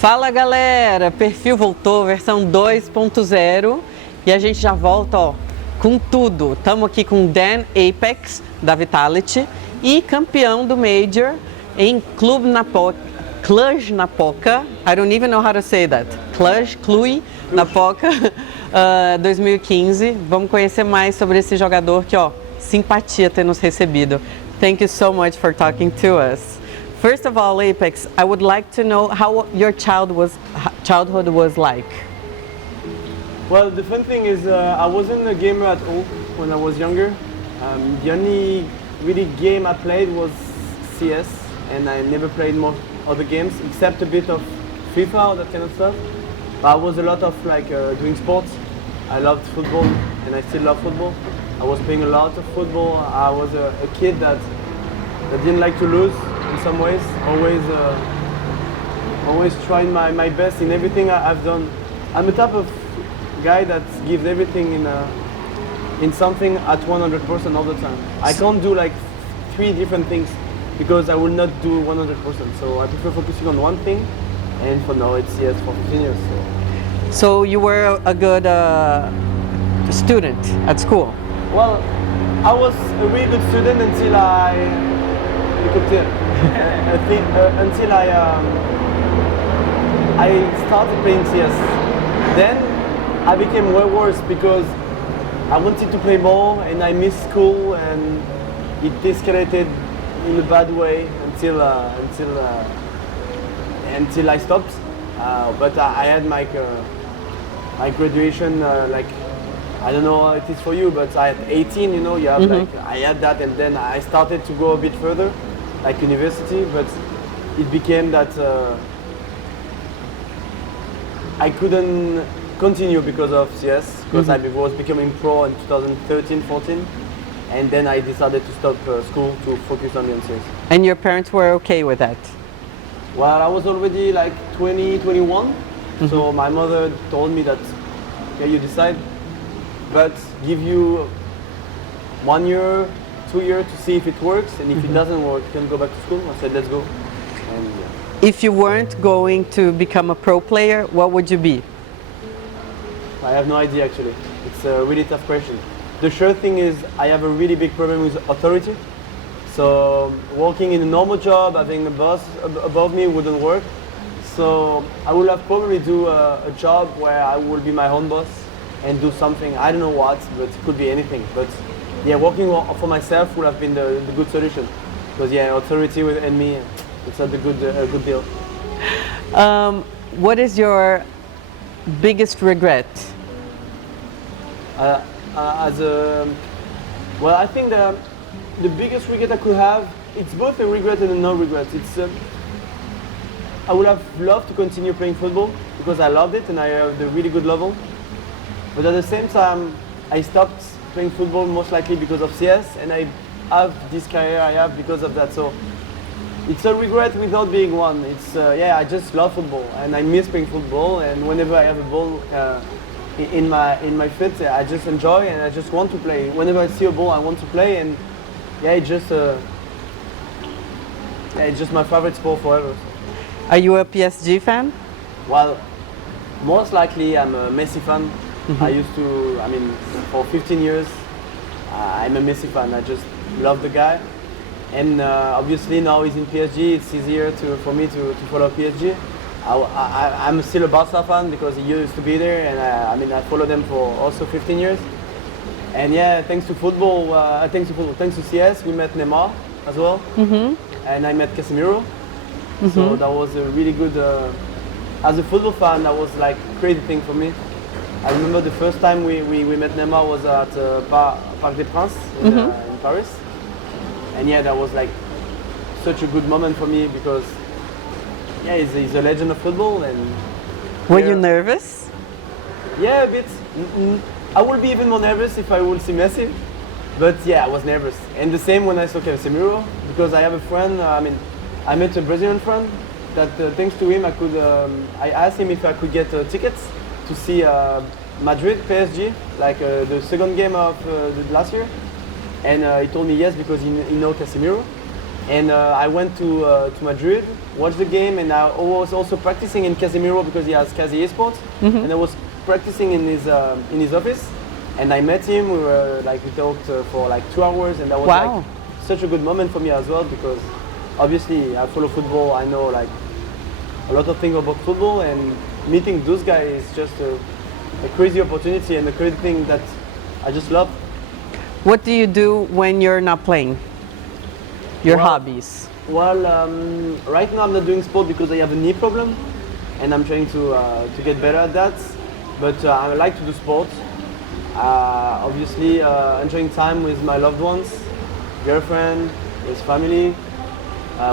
Fala galera, perfil voltou, versão 2.0 e a gente já volta com tudo. Estamos aqui com Dan apEX da Vitality e campeão do Major em Cluj Napoca. I don't even know how to say that. Cluj Napoca 2015. Vamos conhecer mais sobre esse jogador que simpatia ter nos recebido. Thank you so much for talking to us. First of all, apEX, I would like to know how your childhood was like. Well, the fun thing is I wasn't a gamer at all when I was younger. The only really game I played was CS, and I never played more other games except a bit of FIFA, that kind of stuff. But I was a lot of doing sports. I loved football, and I still love football. I was playing a lot of football. I was a kid that didn't like to lose. In some ways, always trying my best in everything I've done. I'm the type of guy that gives everything in something at 100% all the time. I can't do like 3 different things because I will not do 100%. So I prefer focusing on one thing, and for now it's CS for 15 years. So you were a good student at school? Well, I was a really good student until until I started playing CS. Then I became way worse because I wanted to play more and I missed school and it escalated in a bad way until I stopped. But I had my graduation I don't know how it is for you, but at 18, you have I had that, and then I started to go a bit further, like university, but it became that I couldn't continue because of CS, because I was becoming pro in 2013-14, and then I decided to stop school to focus on the CS. And your parents were okay with that? Well, I was already like 20, 21, so my mother told me that, okay, you decide, but give you 1 year, 2 years to see if it works, and if it doesn't work, you can go back to school. I said, let's go. And, If you weren't going to become a pro player, what would you be? I have no idea actually. It's a really tough question. The sure thing is I have a really big problem with authority. So working in a normal job, having a boss above me wouldn't work. So I would have probably do a job where I will be my own boss and do something, I don't know what, but it could be anything. But yeah, working for myself would have been the good solution. Because yeah, authority within me, it's not a good deal. What is your biggest regret? Well, I think the biggest regret I could have, it's both a regret and a no regret. It's I would have loved to continue playing football because I loved it and I have the really good level. But at the same time, I stopped playing football most likely because of CS, and I have this career I have because of that. So it's a regret without being one. It's yeah, I just love football and I miss playing football. And whenever I have a ball in my feet, I just enjoy and I just want to play. Whenever I see a ball, I want to play, and yeah, it's just my favorite sport forever. Are you a PSG fan? Well, most likely I'm a Messi fan. I used to, I mean, for 15 years, I'm a Messi fan. I just love the guy. And obviously now he's in PSG, it's easier for me to follow PSG. I'm still a Barca fan because he used to be there, and I followed them for also 15 years. And yeah, thanks to CS, we met Neymar as well, and I met Casemiro. So that was a really good, as a football fan, that was like a crazy thing for me. I remember the first time we met Neymar was at Parc des Princes in Paris. And yeah, that was like such a good moment for me because yeah, he's a legend of football. And were you nervous? Yeah, a bit. I would be even more nervous if I would see Messi, but yeah, I was nervous. And the same when I saw Casemiro, because I have a friend. I met a Brazilian friend that thanks to him I asked him if I could get tickets to see Madrid PSG, like the second game of the last year. And he told me yes because he knows Casemiro. And I went to Madrid, watched the game, and I was also practicing in Casemiro because he has Casi esports, and I was practicing in his office, and I met him. We talked for like 2 hours, and that was like such a good moment for me as well because obviously I follow football. I know like a lot of things about football, and meeting those guys is just a crazy opportunity and a crazy thing that I just love. What do you do when you're not playing? Your hobbies? Well, right now I'm not doing sport because I have a knee problem, and I'm trying to get better at that. But I like to do sports. Obviously, enjoying time with my loved ones, girlfriend, with family,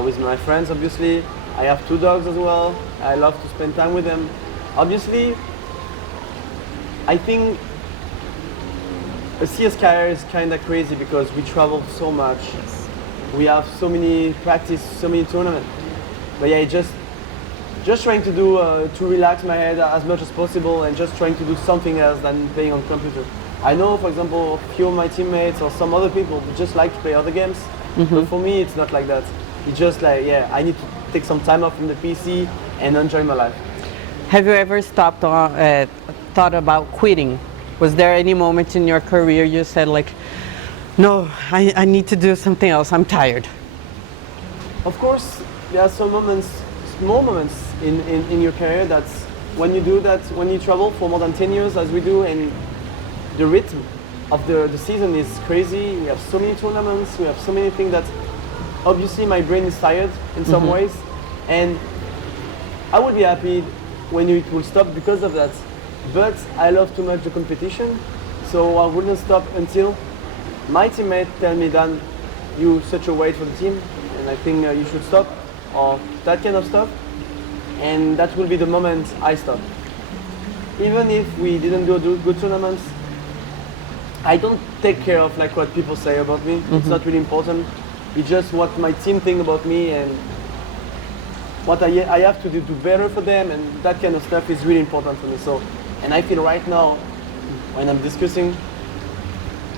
with my friends. Obviously, I have 2 dogs as well. I love to spend time with them. Obviously, I think a CS career is kind of crazy because we travel so much. We have so many practice, so many tournaments. But yeah, just trying to do to relax my head as much as possible and just trying to do something else than playing on computer. I know, for example, a few of my teammates or some other people just like to play other games. But for me, it's not like that. It's just like, yeah, I need to take some time off from the PC and enjoy my life. Have you ever stopped thought about quitting? Was there any moment in your career you said like, no, I need to do something else, I'm tired? Of course, there are some moments, small moments in your career that's when you do that, when you travel for more than 10 years as we do, and the rhythm of the season is crazy. We have so many tournaments, we have so many things that obviously my brain is tired in some ways, and I would be happy when it will stop because of that. But I love too much the competition, so I wouldn't stop until my teammate tell me, Dan, you such a weight for the team, and I think you should stop, or that kind of stuff. And that will be the moment I stop. Even if we didn't do good tournaments, I don't take care of like what people say about me. It's not really important. It's just what my team think about me and what I have to do better for them, and that kind of stuff is really important for me. So, and I feel right now, when I'm discussing,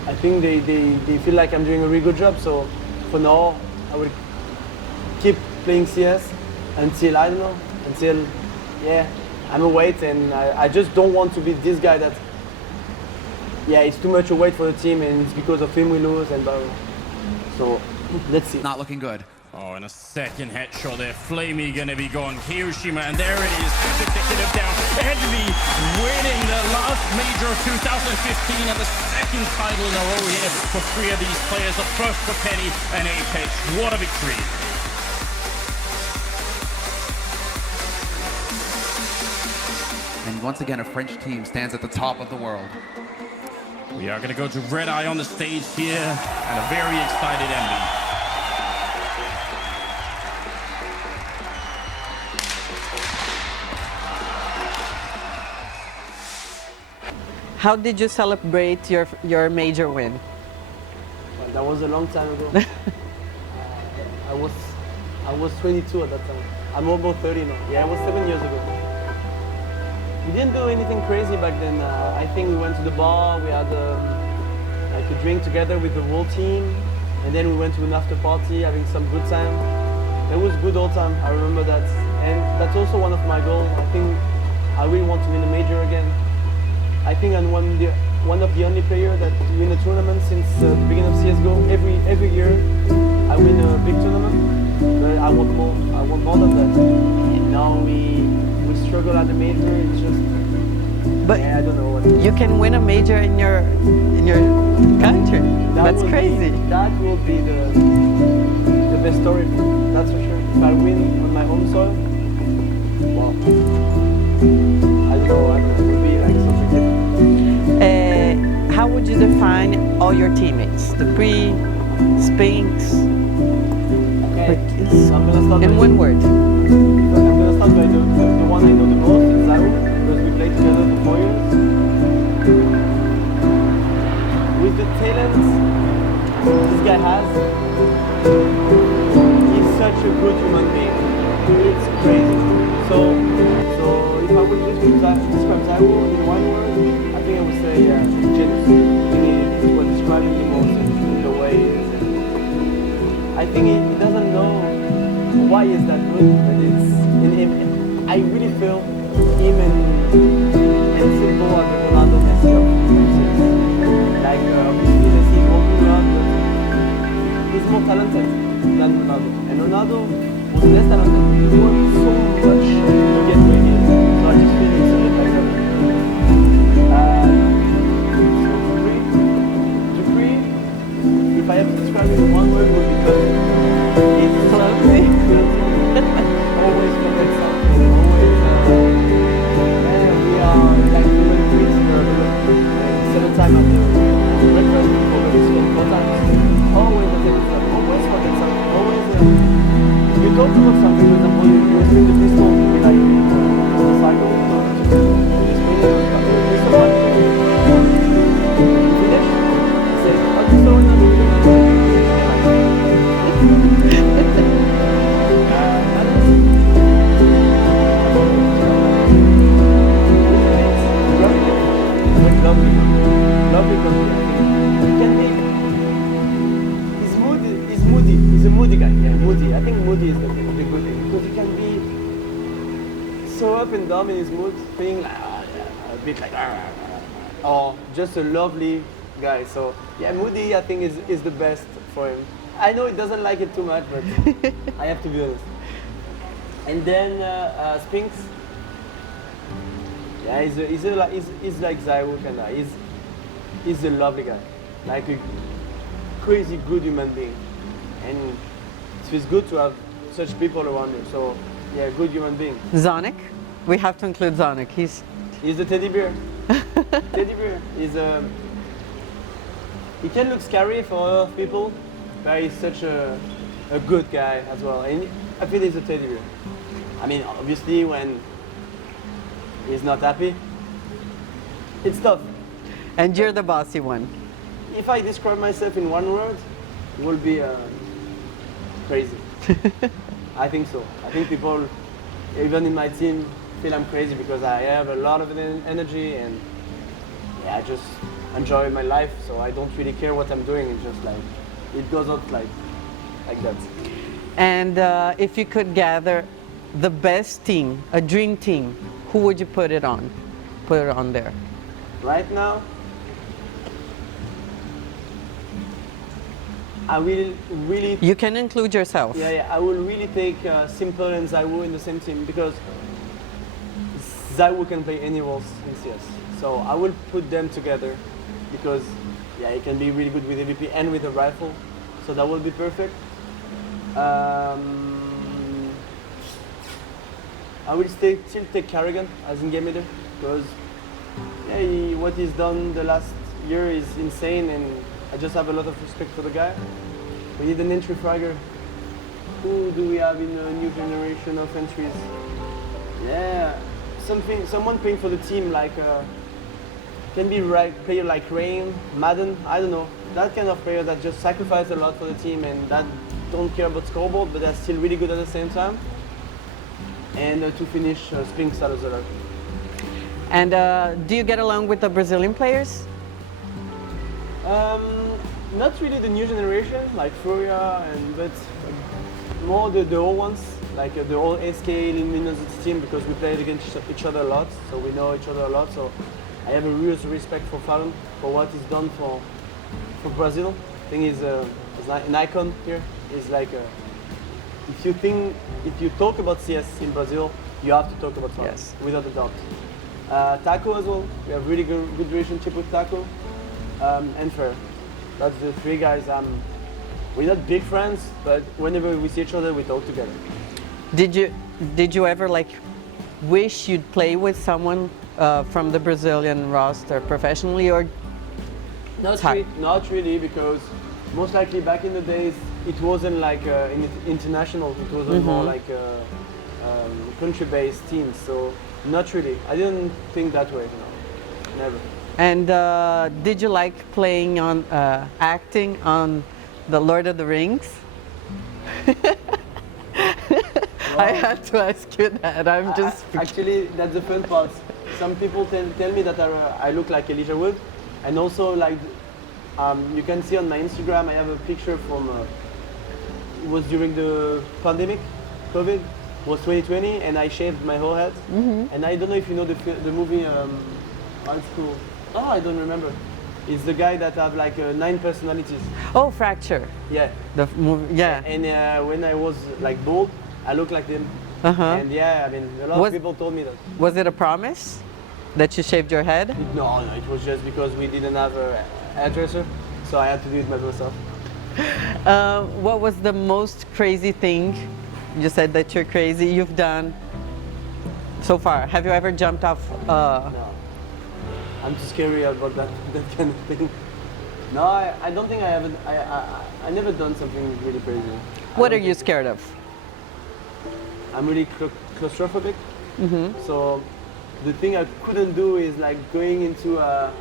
I think they feel like I'm doing a really good job. So for now, I will keep playing CS until, I don't know, until, yeah, I'm a weight, and I just don't want to be this guy that, yeah, it's too much a weight for the team and it's because of him we lose and blah, blah. So let's see. Not looking good. Oh, and a second headshot there. Flamey gonna be gone. Hiroshima, and there it is. Executive down. Envy winning the last major of 2015 and the second title in a row here for 3 of these players. The first for Penny and apEX. What a victory. And once again, a French team stands at the top of the world. We are gonna go to Red Eye on the stage here, and a very excited Envy. How did you celebrate your major win? Well, that was a long time ago. I was 22 at that time. I'm almost 30 now. Yeah, it was 7 years ago. We didn't do anything crazy back then. I think we went to the bar, we had like a drink together with the whole team, and then we went to an after party, having some good time. It was good all time, I remember that. And that's also one of my goals. I think I really want to win a major again. I think I'm one of the only players that win a tournament since the beginning of CSGO. Every year I win a big tournament, but I want more. I want more than that. And now we struggle at the major. It's just, but yeah, I don't know what. You can win a major in your country. That's crazy. That will be the best story. That's for sure. If I win on my home soil, wow. I don't know. It would be like something different. How would you define all your teammates? The pre, Spinks. Okay. I'm gonna start in one word. I'm gonna start by the one I know the most, it's Zaru, because we played together for 4 years. With the talent this guy has, he's such a good human being. It's crazy. So if I would describe Zaru in one word, I think I would say genius. I think it's what describing him most in the way he is. I think he doesn't know why he's that good, but it's in him. I really feel him and Simple are the Ronaldo Messi of CS. Like obviously Messi is working hard, but he's more talented than Ronaldo. And Ronaldo was less talented. He worked so much to get where he is. So I just feel it's a bit like that. Dupree, if I have to describe it in one word, would be good. He's clumsy. Always protects something. Always, we are like human beings. 7 times of the breakfast before we spend 4 times. Always protect something. Always protect something. Always. You talk about something, for example, you swing the pistol, you like the cycle. You swing the pistol, you finish. You say, what's the story now? He's a moody guy. Yeah, moody. I think moody is the good thing because he can be so up and down in his mood, being like a bit like or just a lovely guy. So yeah, moody I think is the best for him. I know he doesn't like it too much, but I have to be honest. And then Spinks. Yeah, he's like Zaywuk and he's a lovely guy, like a crazy good human being, and it feels good to have such people around you. So yeah, good human being. Zonic, we have to include Zonic. He's the teddy bear. Teddy bear. He can look scary for other people, but he's such a good guy as well. And I feel he's a teddy bear. I mean, obviously when he's not happy, it's tough. And you're the bossy one. If I describe myself in one word, it will be crazy. I think so. I think people, even in my team, feel I'm crazy because I have a lot of energy and yeah, I just enjoy my life. So I don't really care what I'm doing. It's just like, it goes out like that. And if you could gather the best team, a dream team, who would you put it on? Put it on there. Right now, I will really... You can include yourself. Yeah, I will really take Simple and Zaywuk in the same team because Zaywuk can play any roles in CS. So I will put them together because yeah, he can be really good with AVP and with a rifle. So that will be perfect. I will still take Carrigan as in game leader because yeah, what he's done the last year is insane and I just have a lot of respect for the guy. We need an entry fragger. Who do we have in the new generation of entries? Yeah, someone playing for the team like can be right player like Rain, Madden. I don't know, that kind of player that just sacrifice a lot for the team and that don't care about scoreboard, but they're still really good at the same time. And to finish, Spinks out of the lot. And do you get along with the Brazilian players? Not really the new generation, like Furia, but more the old ones, like the old SK Luminosity team, because we played against each other a lot, so we know each other a lot. So I have a real respect for Fallon, for what he's done for Brazil. I think he's an icon here. He's like, if you talk about CS in Brazil, you have to talk about Fallon, yes, without a doubt. Taco as well, we have really good relationship with Taco. And Fer. That's the 3 guys. We're not big friends, but whenever we see each other, we talk together. Did you ever like wish you'd play with someone from the Brazilian roster professionally, or not really, because most likely back in the days it wasn't like international. It was more like a country-based team. So not really. I didn't think that way. No, never. And did you like playing on, acting on The Lord of the Rings? I had to ask you that. I'm just... Actually, that's the fun part. Some people tell me that I look like Elijah Wood. And also, like, you can see on my Instagram, I have a picture from, it was during the pandemic. COVID was 2020, and I shaved my whole head. And I don't know if you know the movie High School. Oh, I don't remember. It's the guy that have like 9 personalities. Oh, Fracture. Yeah. The movie, yeah. And when I was like bald, I looked like him. And yeah, I mean, a lot of people told me that. Was it a promise that you shaved your head? No, it was just because we didn't have a hairdresser, so I had to do it by myself. What was the most crazy thing, you said that you're crazy, you've done so far? Have you ever jumped off? No. I'm too scary about that kind of thing. No, I don't think I haven't. I never done something really crazy. What are you scared of? I'm really claustrophobic. So the thing I couldn't do is like going into I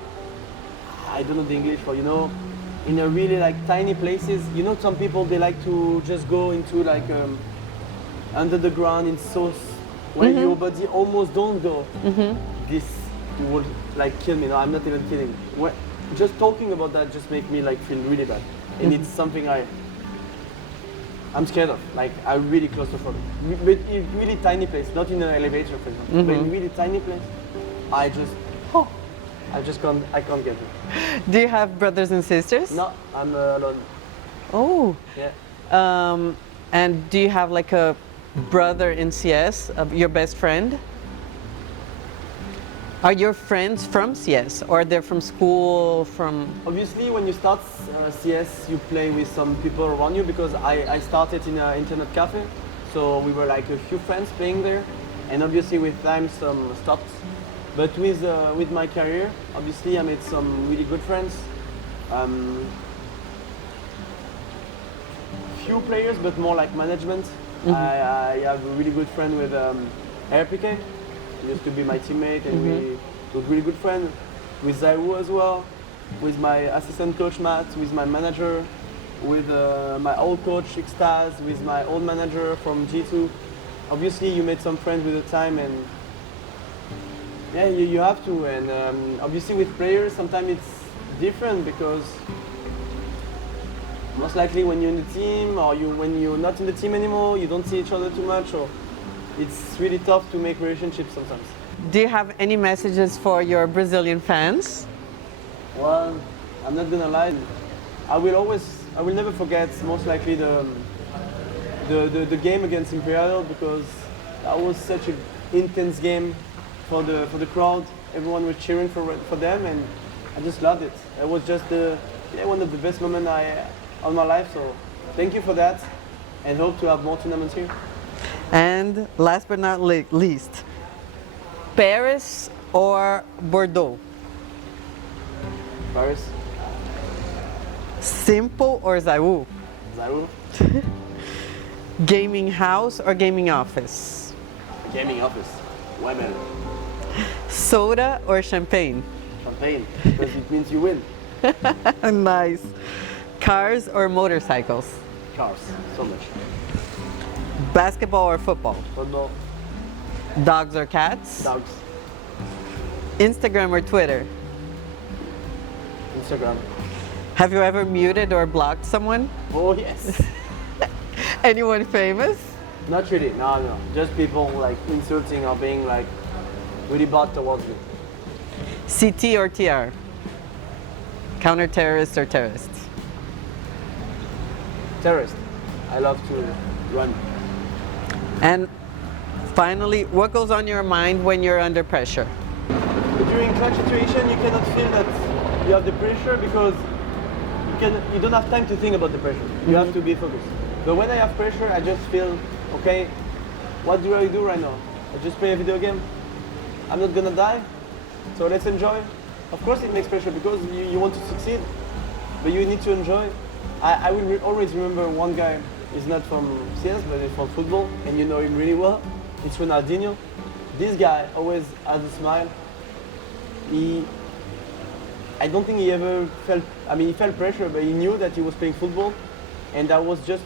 don't know the English for, in a really like tiny places. Some people, they like to just go into like under the ground in so where your body almost don't go. This would like kill me. No, I'm not even kidding. Just talking about that just make me like feel really bad, and it's something I'm scared of. Like I'm really claustrophobic. But in really tiny place, not in an elevator, for example, but in really tiny place, I can't get it. Do you have brothers and sisters? No, I'm alone. Oh. Yeah. And do you have like a brother in CS, your best friend? Are your friends from CS, or they're from school, from... Obviously, when you start CS, you play with some people around you, because I started in an internet cafe, so we were like a few friends playing there, and obviously with time some stopped. But with my career, obviously I made some really good friends. Few players, but more like management. I have a really good friend with apEX. He used to be my teammate, and we were really good friends with Zaiwu as well, with my assistant coach Matt, with my manager, with my old coach Xtaz, with my old manager from G2. Obviously you made some friends with the time, and yeah, you have to. And obviously with players sometimes it's different, because most likely when you're in the team, or when you're not in the team anymore, you don't see each other too much, or it's really tough to make relationships sometimes. Do you have any messages for your Brazilian fans? Well, I'm not gonna lie. I will never forget most likely the game against Imperial, because that was such an intense game for the crowd. Everyone was cheering for them, and I just loved it. It was just one of the best moments of my life. So thank you for that, and hope to have more tournaments here. And last but not least, Paris or Bordeaux? Paris. Simple or Zaiwu? Zaiwu. Gaming house or gaming office? Gaming office. Way better. Soda or champagne? Champagne, because it means you win. Nice. Cars or motorcycles? Cars, so much. Basketball or football? Football. Dogs or cats? Dogs. Instagram or Twitter? Instagram. Have you ever muted or blocked someone? Oh yes. Anyone famous? Not really, no. Just people like insulting or being like really bad towards me. CT or TR? Counter-terrorist or terrorist? Terrorist. I love to run. And finally, what goes on your mind when you're under pressure? During clutch situation, you cannot feel that you have the pressure, because you don't have time to think about the pressure. You have to be focused. But when I have pressure, I just feel, okay, what do I do right now? I just play a video game. I'm not gonna die, so let's enjoy. Of course it makes pressure, because you want to succeed, but you need to enjoy. I will always remember one guy. He's not from CS, but he's from football, and you know him really well. It's Ronaldinho. This guy always has a smile. I don't think he ever felt, he felt pressure, but he knew that he was playing football, and that was just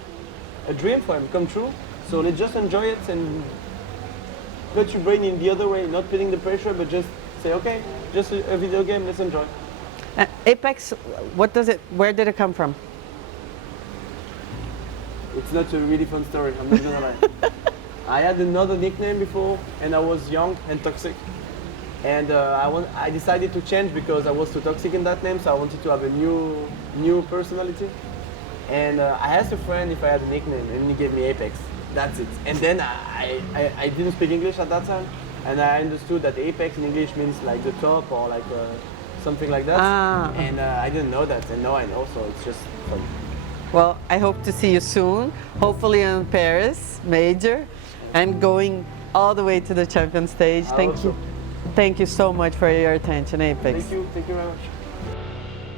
a dream for him come true. So let's just enjoy it and put your brain in the other way, not putting the pressure, but just say, okay, just a video game, let's enjoy. apEX, where did it come from? It's not a really fun story, I'm not gonna lie. I had another nickname before, and I was young and toxic. And I decided to change because I was too toxic in that name, so I wanted to have a new personality. And I asked a friend if I had a nickname, and he gave me apEX. That's it. And then I didn't speak English at that time, and I understood that apEX in English means like the top or like something like that. And I didn't know that, and now I know, so it's just fun. Well, I hope to see you soon, hopefully in Paris, major, and going all the way to the champion stage. I hope so. Thank you so much for your attention, apEX. Thank you very much.